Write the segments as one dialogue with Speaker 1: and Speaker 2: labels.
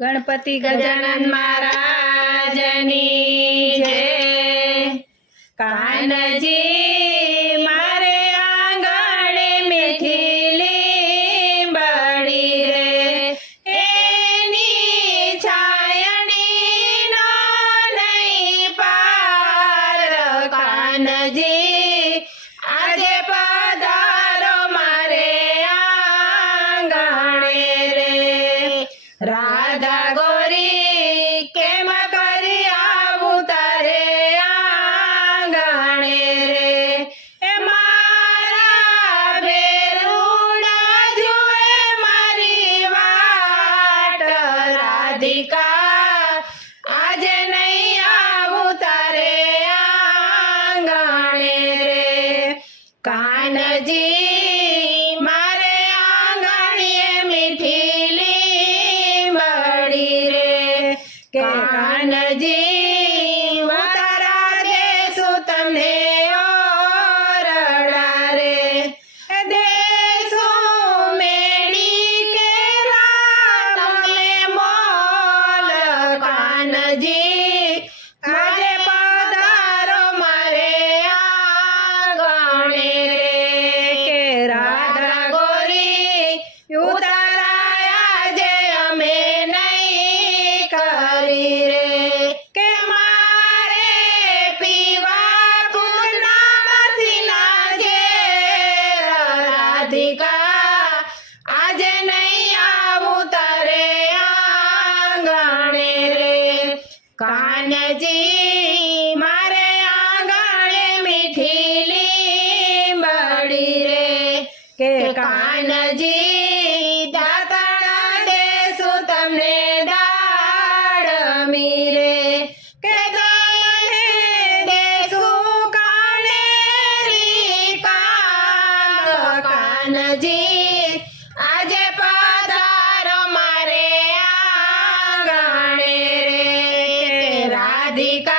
Speaker 1: ગણપતિ
Speaker 2: ગજાનન મહારાજની જય. કાનજી કાનજી મારે આંગણીએ મીઠી મળી રે. કાનજી કાનજી દાતણ દેશું તમને દાડ મીરે કાનજી આજે પધારો મારે આંગણે રે. રાધિકા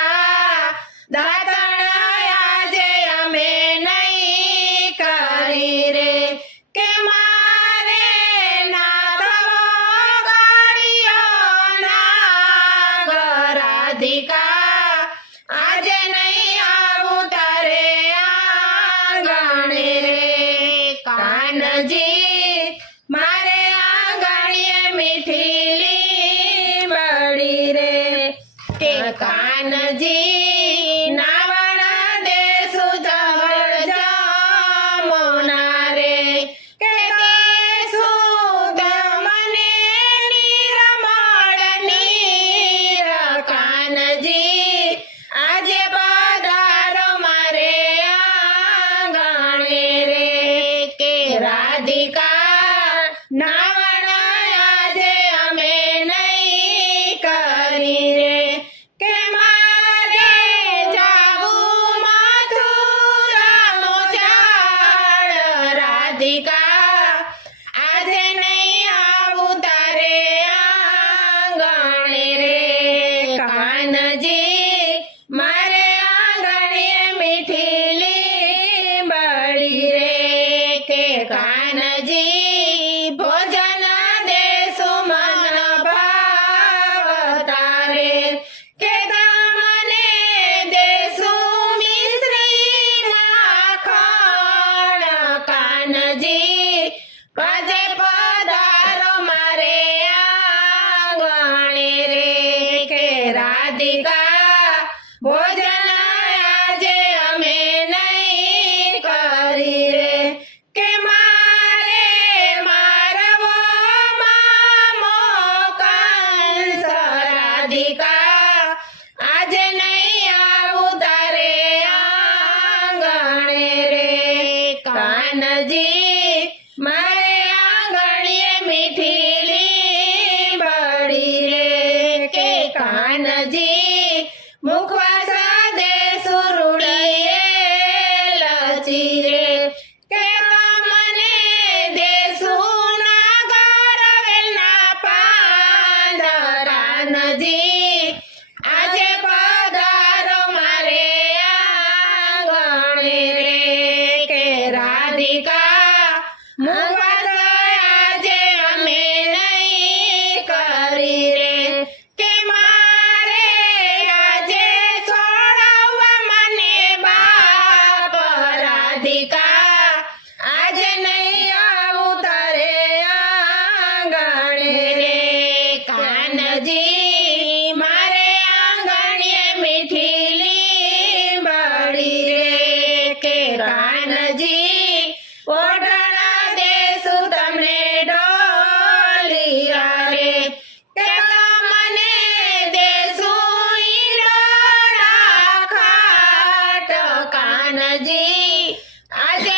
Speaker 2: નજી મારે આંગણીએ મીઠીલી બળી રે કે કાનજી મુખવા સાદે સુરુડીએ લચી રે નજી. ઢોલી ઓઢણા દેશું તમને ઢોલી રે આજે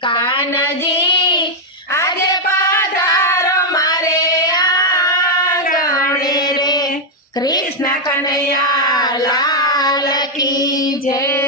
Speaker 2: કાનજી આજે પાધારો મારે આંગણે રે. કૃષ્ણ કનૈયા લાલ કી જય.